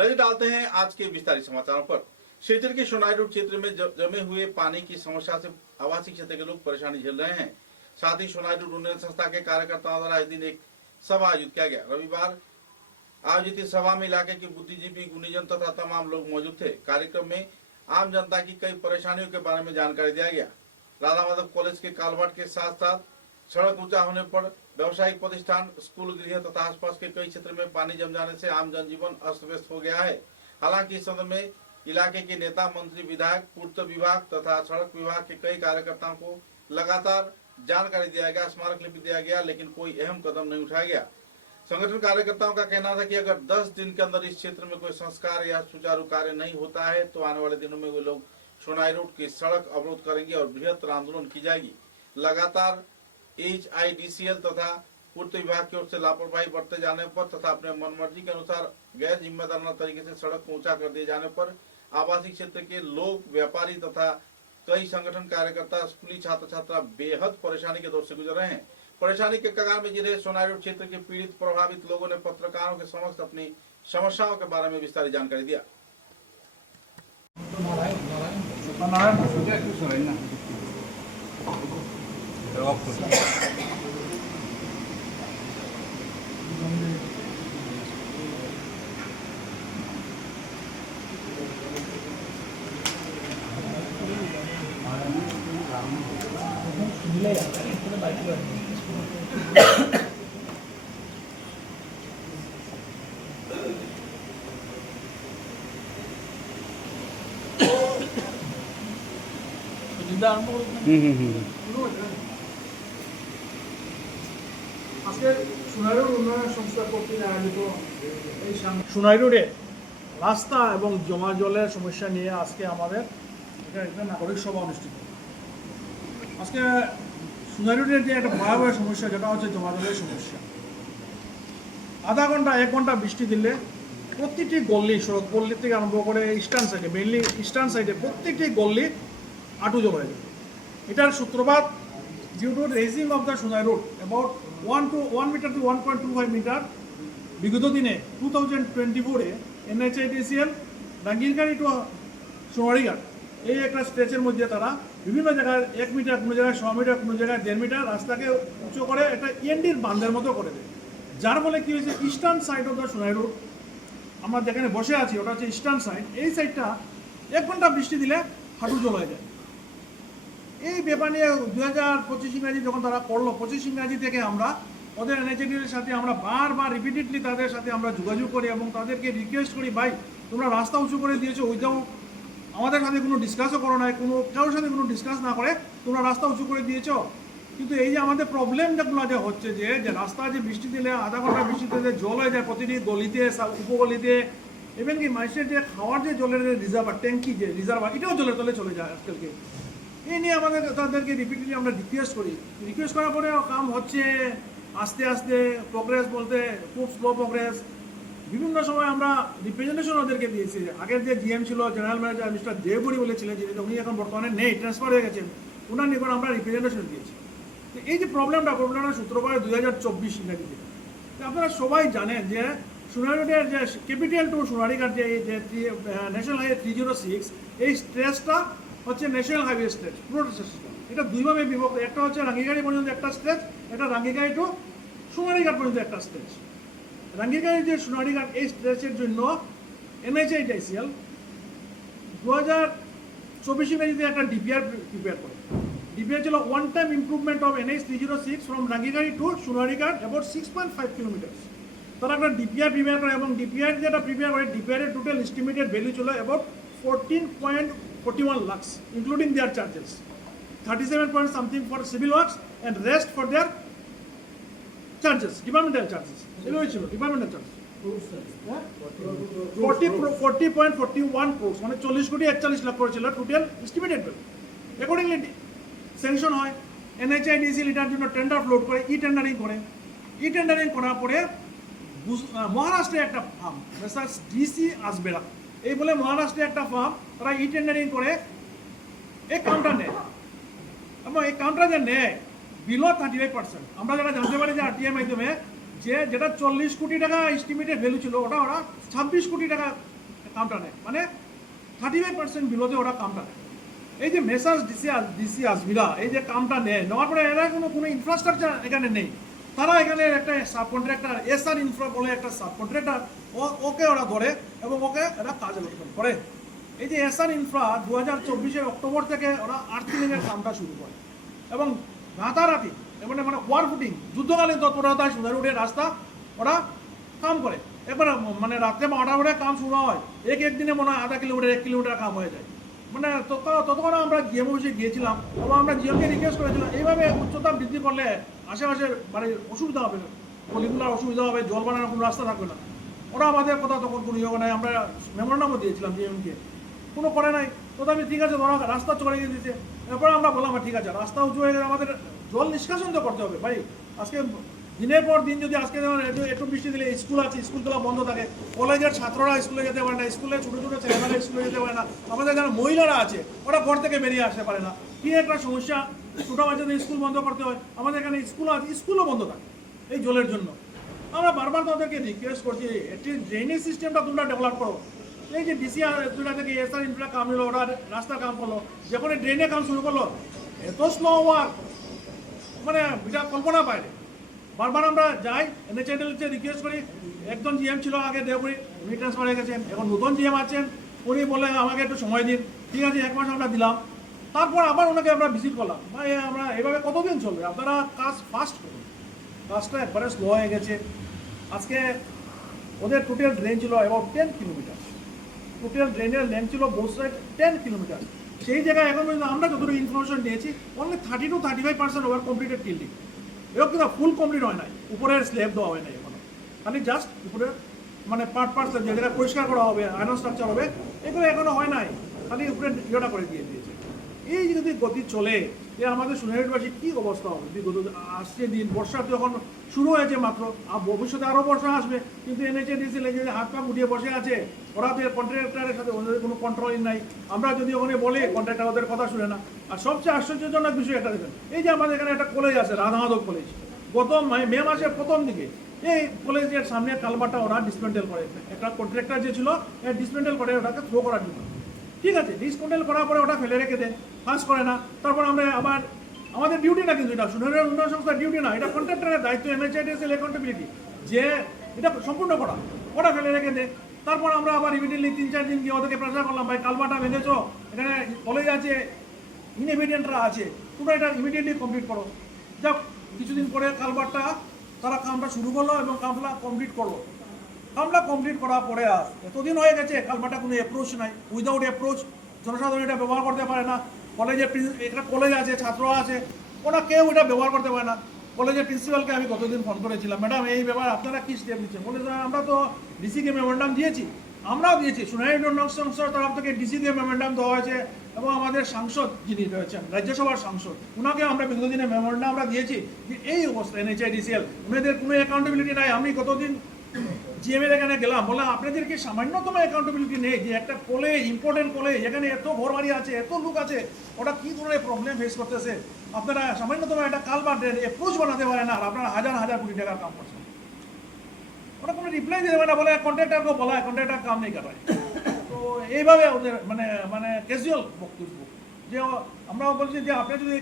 नजर डालते हैं आज के विस्तारित समाचारों पर। क्षेत्र के सोनाई रोड क्षेत्र में जमे हुए पानी की समस्या से आवासीय क्षेत्र के लोग परेशानी झेल रहे हैं। साथ ही सोनाई रोड उन्नयन संस्था के कार्यकर्ताओं द्वारा इस दिन एक सभा आयोजित किया गया। रविवार आयोजित इस सभा में इलाके के बुद्धिजीवी, गुणीजन तथा तमाम लोग मौजूद थे। कार्यक्रम में आम जनता की कई परेशानियों के बारे में जानकारी दिया गया। राधा माधव कॉलेज के कालवाट के साथ साथ सड़क ऊंचा होने पर व्यवसायिक प्रतिष्ठान, स्कूल, गृह तथा आसपास के कई क्षेत्र में पानी जम जाने से आम जनजीवन अस्त व्यस्त हो गया है। हालांकि इस संदर्भ में इलाके के नेता, मंत्री, विधायक, पूर्त विभाग तथा सड़क विभाग के कई कार्यकर्ताओं को लगातार जानकारी दिया गया, स्मारक लिपि दिया गया, लेकिन कोई अहम कदम नहीं उठाया गया। संगठन कार्यकर्ताओं का कहना था कि अगर 10 दिन के अंदर इस क्षेत्र में कोई संस्कार या सुचारू कार्य नहीं होता है तो आने वाले दिनों में वे लोग सोनाई रोड की सड़क अवरोध करेंगे और बृहत्तर आंदोलन की जाएगी। लगातार HIDCL तथा पूर्त विभाग की ओर से लापरवाही बरते जाने पर तथा अपने मनमर्जी के अनुसार गैर जिम्मेदाराना तरीके से सड़क को ऊंचा कर दिए जाने पर आवासीय क्षेत्र के लोग, व्यापारी तथा कई संगठन कार्यकर्ता, स्कूली छात्र छात्रा बेहद परेशानी के दौर से गुजर रहे हैं। परेशानी के कगार में जिले सोनाई रोड क्षेत्र के पीड़ित, प्रभावित लोगों ने पत्रकारों के समक्ष अपनी समस्याओं के बारे में विस्तारित जानकारी दिया। সোনাই রোডে রাস্তা এবং জমা জলের সমস্যা নিয়ে আজকে আমাদের একটা নাগরিক সভা অনুষ্ঠিত। আজকে সোনাই রোডের যে একটা ভয়াবহ সমস্যা, যেটা হচ্ছে জমা জলের সমস্যা। আধা ঘন্টা 1 ঘন্টা বৃষ্টি দিলে প্রতিটি গল্লি, সড়ক গল্লি থেকে আরম্ভ করে ইস্টার্ন সাইডে, মেইনলি ইস্টার্ন সাইডে প্রত্যেকটি গল্লি আঁটু জল হয়ে যায়। এটার সূত্রপাত due to raising of the Sonai road about 1 meter to 1.25 meter. বিগত দিনে 2024-এ NHIDCL রাঙ্গিরকাড়ি টু সোনারিঘাট এই একটা স্ট্রেচের মধ্যে তারা বিভিন্ন জায়গায় 1 মিটার, কোনো জায়গায় 100 মিটার, কোনো জায়গায় 1.5 মিটার রাস্তাকে উঁচু করে একটা ENDর বাঁধের মতো করে দেয়। যার ফলে কী হয়েছে, eastern side of the Sonai road, আমরা যেখানে বসে আছি ওটা হচ্ছে ইস্টার্ন সাইড, এই সাইডটা 1 ঘন্টা বৃষ্টি দিলে হাঁটু জল হয়ে যায়। এই ব্যাপার নিয়ে 2025 ইংরাজি যখন তারা করলো, 25 ইংরাজি থেকে আমরা ওদের NHIDCL সাথে আমরা বারবার রিপিটেডলি তাদের সাথে আমরা যোগাযোগ করি এবং তাদেরকে রিকোয়েস্ট করি, ভাই তোমরা রাস্তা উঁচু করে দিয়েছো, ওইটাও আমাদের সাথে কোনো ডিসকাসও করো না, কোনো কারোর সাথে কোনো ডিসকাস না করে তোমরা রাস্তা উঁচু করে দিয়েছো। কিন্তু এই যে আমাদের প্রবলেম যেগুলো যে হচ্ছে, যে রাস্তা যে বৃষ্টি দিলে আধা ঘন্টা বৃষ্টিতে যে জল হয়ে যায় প্রতিটি গলিতে, উপগলিতে, ইভেন কি মানুষের যে খাওয়ার যে জলের রিজার্ভার, ট্যাঙ্কি যে রিজার্ভার, এটাও জলের তলে চলে যায় আজকালকে। এই নিয়ে আমাদের তাদেরকে রিপিটেডলি আমরা রিকোয়েস্ট করি। রিকোয়েস্ট করার পরে কাম হচ্ছে আস্তে আস্তে, প্রোগ্রেস বলতে খুব স্লো প্রোগ্রেস। বিভিন্ন সময় আমরা রিপ্রেজেন্টেশন ওদেরকে দিয়েছি। আগের যে GM ছিল, জেনারেল ম্যানেজার মিস্টার দেবুরি বলেছিলেন, যিনি উনি এখন বর্তমানে নেই, ট্রান্সফার হয়ে গেছেন, ওনার নিকট আমরা রিপ্রেজেন্টেশন দিয়েছি। তো এই যে প্রবলেমটা সূত্রপাত 2024 ইংরাজিতে। আপনারা সবাই জানেন যে সোনাই রোডের যে ক্যাপিটাল টু সোনারিঘাট যে ন্যাশনাল হাইওয়ে 306, এই স্ট্রেচটা হচ্ছে ন্যাশনাল হাইওয়ে স্ট্রেচ, পুরো স্ট্রেচটা। এটা দুইভাবে বিভক্ত, একটা হচ্ছে রাঙ্গিরকাড়ি পর্যন্ত একটা স্ট্রেচ, একটা রাঙ্গিরকাড়ি টু সোনারিঘাট পর্যন্ত একটা স্ট্রেচ। রাঙ্গিরকাড়ি যে সোনারিঘাট এই স্ট্রেচের জন্য NHIDCL 2024 ইংরাজিতে একটা DPR প্রিপেয়ার করে। DPR ছিল one time improvement of NH 306 from Rangirkhari to Sonarighat about 6.5 kilometre. তারা একটা DPR প্রিপেয়ার করে এবং DPR যেটা প্রিপেয়ার করে, DPR এর টোটাল এস্টিমেটেড ভ্যালু ছিল about 14.41 lakhs including their charges, 37 point something for civil works and rest for their charges, departmental charges. এগুলো ছিল ডিপার্টমেন্টাল চার্জ 40.41 crores, মানে 40 কোটি 41 লাখ করে ছিল total estimated value. Accordingly sanction হয়, NHIDCL এটার জন্য টেন্ডার ফ্লোট করে, টেন্ডারিং করে। টেন্ডারিং করার পরে মহারাষ্ট্রে একটা ফার্ম DC আসবেরা, এই বলে মহারাষ্ট্রে একটা ফার্ম, তারা টেন্ডারিং করে এই কাউন্টার নেয় এবং এই কাউন্টার যে নেয় বিলো 35%। আমরা যেটা জানতে পারি যে RTI মাধ্যমে, যেটা 40 কোটি টাকা এস্টিমেটেড ভ্যালু ছিল, ওটা ওরা 26 কোটি টাকা কামটা নেয়, মানে 35% বিলোতে ওরা কামটা নেয়। এই যে মেসার্স ডিসি আসবিরা এই যে কামটা নেয়, নেওয়ার পরে এরা কোনো ইনফ্রাস্ট্রাকচার এখানে নেই। তারা এখানে একটা সাব কন্ট্রাক্টর এসআর ইনফ্রা বলে একটা সাব কন্ট্রাক্টর ওকে ওরা ধরে এবং ওকে এরা কাজে লোকজন করে। এই যে এসআর ইনফ্রা 2024 অক্টোবর থেকে ওরা আর্থিংয়ের কামটা শুরু করে এবং রাতারাতি মানে ওয়ার ফুটিং যুদ্ধকালীন তৎপরতায় সোনারুটের রাস্তা ওরা কাম করে। একবার মানে রাত্রে 12টা করে কাম শুরু হয়, এক দিনে মনে হয় 0.5 কিলোমিটার 1 কিলোমিটার কাম হয়ে যায়। মানে ততক্ষণ আমরা জিএম অফিসে গিয়েছিলাম এবং আমরা জিএমকে রিকোয়েস্ট করেছিলাম এইভাবে উচ্চতা বৃদ্ধি করলে আশেপাশে মানে অসুবিধা হবে, গলিগুলার অসুবিধা হবে, জল বানানোর কোনো রাস্তা থাকবে না। ওরা আমাদের কথা তখন কোনো ইয়ে নাই, আমরা মেমোরান্ডামও দিয়েছিলাম জিএমকে, কোনো করে নাই। তথাপি ঠিক আছে ধরা রাস্তা চলে গিয়ে দিয়েছে। এরপরে আমরা বললাম ঠিক আছে রাস্তা উঁচু হয়ে গেলে আমাদের জল নিষ্কাশন তো করতে হবে ভাই। আজকে দিনের পর দিন যদি আজকে যেমন একটু বৃষ্টি দিলে স্কুল আছে, স্কুলগুলো বন্ধ থাকে, কলেজের ছাত্ররা স্কুলে যেতে পারে না, স্কুলে ছোটো ছোটো ছেলেমেয়েরা স্কুলে যেতে পারে না, আমাদের যারা মহিলারা আছে ওরা ঘর থেকে বেরিয়ে আসতে পারে না। কী একটা সমস্যা, ছোটো বাচ্চাদের স্কুল বন্ধ করতে হয়, আমাদের এখানে স্কুল আছে, স্কুলও বন্ধ থাকে এই জলের জন্য। আমরা বারবার তাদেরকে রিকোয়েস্ট করছি একটি ড্রেনেজ সিস্টেমটা তোমরা ডেভেলপ করো। এই যে ডিসি থেকে এসআর ইনফ্রা কাম নিল, ওরা রাস্তার কাম করলো, যখন ড্রেনে কাম শুরু করলো এত স্লো ওয়ার্ক মানে এটা কল্পনা বাইরে। বারবার আমরা যাই এনএচআইডিএলকে রিকোয়েস্ট করি। একজন জিএম ছিল আগে দেবপুরি, উনি ট্রান্সফার হয়ে গেছেন, এখন নতুন জিএম আছেন, উনি বলে আমাকে একটু সময় দিন। ঠিক আছে 1 মাস আমরা দিলাম, তারপর আবার ওনাকে আমরা ভিজিট করলাম। ভাই আমরা এভাবে কতদিন চলবে, আপনারা কাজ ফাস্ট করুন। কাজটা একবারে স্লো হয়ে গেছে। আজকে ওদের টোটাল ড্রেন ছিল অ্যাবাউট 10 কিলোমিটার, টোটাল ড্রেনের লেন্থ ছিল বোথ সাইড 10 কিলোমিটার। সেই জায়গায় এখন পর্যন্ত আমরা যতটুকু ইনফরমেশন নিয়েছি only 30 to 35% over completed tilting. এও কিন্তু ফুল কমপ্লিট হয় নাই, উপরের স্ল্যাব দেওয়া হয় নাই এখনো, খালি জাস্ট উপরের মানে পার্ট যে জায়গায় পরিষ্কার করা হবে, আয়রন স্ট্রাকচার হবে, এগুলো এখনো হয় নাই, খালি উপরে ইয়েটা করে দিয়ে দিয়েছে। এই যদি গতি চলে যে আমাদের সোনারুটবাসী কী অবস্থা হবে বিগত আসছে দিন। বর্ষা তো এখন শুরু হয়েছে মাত্র, আর ভবিষ্যতে আরও বর্ষা আসবে, কিন্তু এনএচএডিসি লেগে হাত পা গুটিয়ে বসে আছে। ওরা তো কন্ট্রাক্টরের সাথে ওদের কোনো কন্ট্রোল নাই। আমরা যদি ওখানে বলে কন্ট্রাক্টর ওদের কথা শুনে না। আর সবচেয়ে আশ্চর্যজনক বিষয় একটা দেখেন, এই যে আমাদের এখানে একটা কলেজ আছে রাধা মাধব কলেজ, গত মে মাসের প্রথম দিকে এই কলেজের সামনে কালভারটা ওরা ডিসমেন্টেল করে, একটা কন্ট্রাক্টর যে ছিল ডিসমেন্টেল করে ওটাকে থ্রো করার জন্য। ঠিক আছে ডিসমেন্টেল করার পরে ওটা ফেলে রেখে দেয়, ফাঁস করে না। তারপর আমরা আবার আমাদের ডিউটি না, কিন্তু এটা সোনারুট উন্নয়ন সংস্থার ডিউটি না, এটা কন্ট্রাক্টরের দায়িত্ব, এনএচআইডিএল অ্যাকাউন্টেবিলিটি যে এটা সম্পূর্ণ করা, ওটা ফেলে রেখে দেয়। তারপর আমরা আবার ইমিডিয়েটলি 3-4 দিন গিয়ে ওদেরকে প্রেসার করলাম, ভাই কালভারটা ভেঙেছো, এখানে কলেজ আছে, ইনএভিডেন্টরা আছে, তোমরা এটা ইমিডিয়েটলি কমপ্লিট করো। যাক কিছুদিন পরে কালভারটা তারা কামটা শুরু করলো এবং কামটা কমপ্লিট করলো। কামটা কমপ্লিট করার পরে আর এতদিন হয়ে গেছে কালভারটা কোনো অ্যাপ্রোচ নাই, উইদাউট অ্যাপ্রোচ জনসাধারণ এটা ব্যবহার করতে পারে না। কলেজের একটা কলেজ আছে, ছাত্র আছে, ওরা কেউ এটা ব্যবহার করতে পারে না। কলেজের প্রিন্সিপালকে আমি কতদিন ফোন করেছিলাম, ম্যাডাম এই ব্যাপার আপনারা কী স্টেপ নিচ্ছেন? বলে আমরা তো ডিসিকে মেমোরান্ডাম দিয়েছি, আমরাও দিয়েছি, সোনারুট উন্নয়ন সংস্থার তরফ থেকে ডিসিকে মেমোরান্ডাম দেওয়া হয়েছে এবং আমাদের সাংসদ যিনি রয়েছেন রাজ্যসভার সাংসদ ওনাকে আমরা বিগত দিনে মেমোরান্ডাম আমরা দিয়েছি যে এই অবস্থা এনএচআইডিসিএল ওনাদের কোনো অ্যাকাউন্টেবিলিটি নাই। আমি কতদিন জিএমের এখানে গেলাম, বললাম আপনাদের কি সামান্যতম অ্যাকাউন্টেবিলিটি নেই যে একটা কলেজ, ইম্পর্টেন্ট কলেজ, এখানে এত ঘর বাড়ি আছে, এত লোক আছে, ওটা কী ধরনের প্রবলেম ফেস করতেছে, আপনারা সামান্যতম একটা কালভার্টের অ্যাপ্রোচ বানাতে পারে না, আর আপনারা হাজার হাজার কোটি টাকার কাম করছেন। ওরা কোনো রিপ্লাই দিতে পারে না, বলে কন্ট্রাক্টরকে বলা হয় কন্ট্রাক্টর কাম নেই কাটায়। তো এইভাবে ওদের মানে ক্যাজুয়াল বক্তব্য যে আমরা বলছি যে আপনি যদি